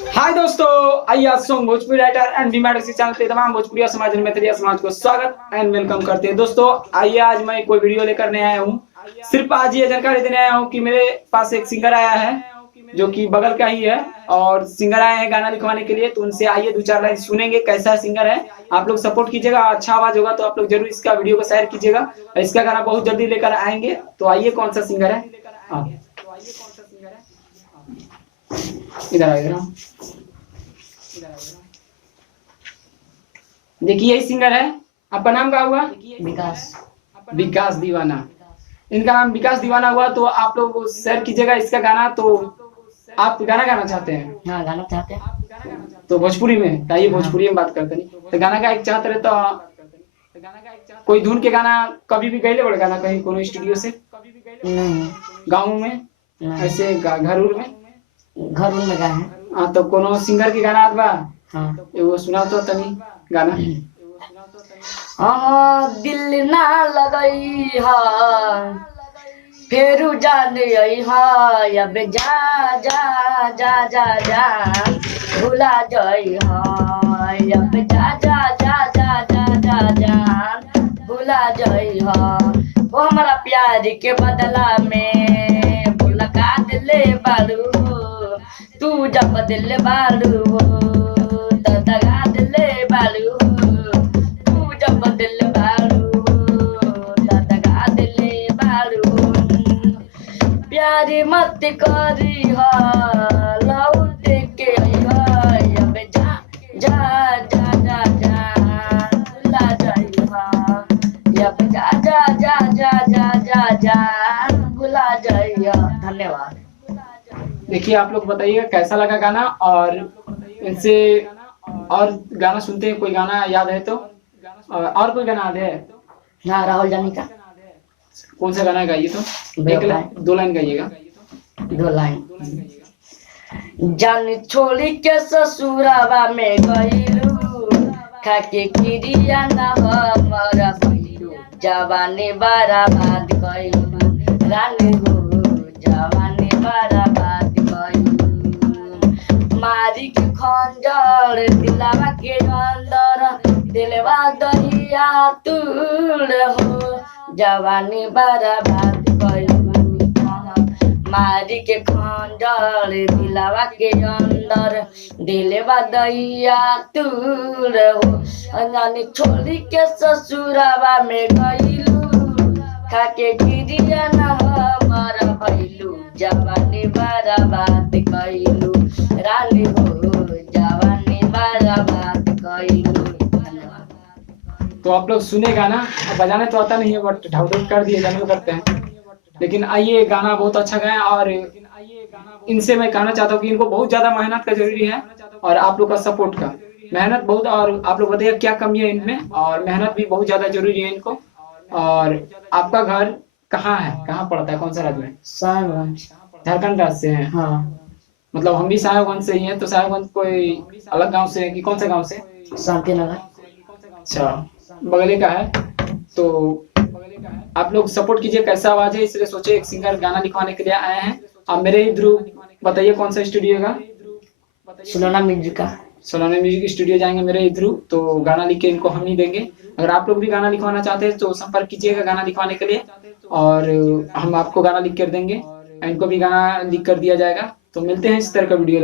हाय दोस्तों, आइए आज सॉन्ग भोजपुरी राइटर एंड बीमार चैनल पे तमाम भोजपुरी समाज में समाज को स्वागत एंड वेलकम करते हैं। दोस्तों आइए आज मैं कोई वीडियो लेकर नहीं आया हूँ, सिर्फ आज ये जानकारी देने आया हूँ कि मेरे पास एक सिंगर आया है जो कि बगल का ही है और सिंगर आए हैं गाना लिखवाने के लिए। तो उनसे आइए दो चार लाइन सुनेंगे, कैसा सिंगर है। आप लोग सपोर्ट कीजिएगा, अच्छा आवाज होगा तो आप लोग जरूर इसका वीडियो को शेयर कीजिएगा। इसका गाना बहुत जल्दी लेकर आएंगे। तो आइए कौन सा सिंगर है, इधर आइए। देखिए यही सिंगर है। आपका नाम क्या हुआ? विकास दीवाना। इनका नाम विकास दीवाना हुआ। तो आप लोग शेयर कीजिएगा इसका गाना। तो आप गाना गाना चाहते हैं? हाँ, गाना चाहते हैं। तो भोजपुरी में गाइए, भोजपुरी में बात करते हैं। तो गाना का एक चाहते रहे तो कोई धुन के गाना कभी भी गैले बड़े गाना कहीं कोनो स्टूडियो से? नहीं, गाँव में ऐसे घर उर में लगा है। हाँ, तो कोनो सिंगर के गाना आत बा? हाँ, वो सुना तो तनी गाना। दिल ना लगई हा फेरू जाने आई हा अब जा जा जा जा जा भुला जाई हा अब जा जा जा जा जा जा जा भुला जाई हा। वो हमारा प्यार के बदला में भुलका दिले बारू, तू जब दिल बारू दगा दिले बारू, तू जब दिल बारू दगा दिले बारू। प्यारी मत करी हा लौट के अब जा जा जा जा जा भुला जाई हा अब जा जा जा जा जा जा जा भुला जाई हा। धन्यवाद। देखिए आप लोग बताइएगा कैसा लगा गाना, और इनसे और गाना सुनते हैं। कोई गाना याद है तो और कोई गाना याद है? हाँ, राहुल जानी का। कौन सा गाना गाइए तो? एक लाइन दो लाइन गाइएगा। 2 लाइन। जान छोड़ी के ससुरावा में गईलू, खाके किरिया न हमारा भइलू, जवानी बर्बाद कइलू रानी हो, जवानी बर्बाद कइलू। मारी के खंजर दिलवा के अंदर दिलवा दहिया तूड़ हो, जवानी बर्बाद कइलू। मारी के खंजर दिलवा के अंदर दिलवा दहिया तूड़ हो, जानी छोड़ी के ससुरावा में गईलू, खाके गिरिया न हमारा भइलू, जवानी बर्बाद कइलू रानी हो, जवानी बर्बाद कइलू। तो आप लोग सुने गाना। बजाने तो आता नहीं है बट ढाउ कर दिए, जानवर करते हैं। लेकिन आइए गाना बहुत अच्छा गाया। और इनसे मैं कहना चाहता हूँ कि इनको बहुत ज्यादा मेहनत का जरूरी है और आप लोग का सपोर्ट का। मेहनत बहुत, और आप लोग बताइए क्या कमी है इनमें, और मेहनत भी बहुत ज्यादा जरूरी है इनको। और आपका घर कहाँ है, कहाँ पड़ता है, कौन सा राज्य में? साहिबगंज। झारखंड राज्य से हैं? हाँ, मतलब हम भी साहिबगंज से ही हैं। तो साहिबगंज कोई अलग गांव से है कि कौन से गांव से? शांति नगर। अच्छा, बगले का है। तो आप लोग सपोर्ट कीजिए। कैसा आवाज है, इसलिए सोचे एक सिंगर गाना लिखवाने के लिए आए हैं। आप मेरे ही ध्रुव बताइए कौन सा स्टूडियो का? सुलोना म्यूजिक का। सोनाना म्यूजिक स्टूडियो जाएंगे मेरे ही ध्रुव, तो गाना लिख के इनको हम ही देंगे। अगर आप लोग भी गाना लिखवाना चाहते हैं तो संपर्क कीजिएगा गाना लिखवाने के लिए, और हम आपको गाना लिख कर देंगे। इनको भी गाना लिख कर दिया जाएगा। तो मिलते हैं इस तरह का वीडियो।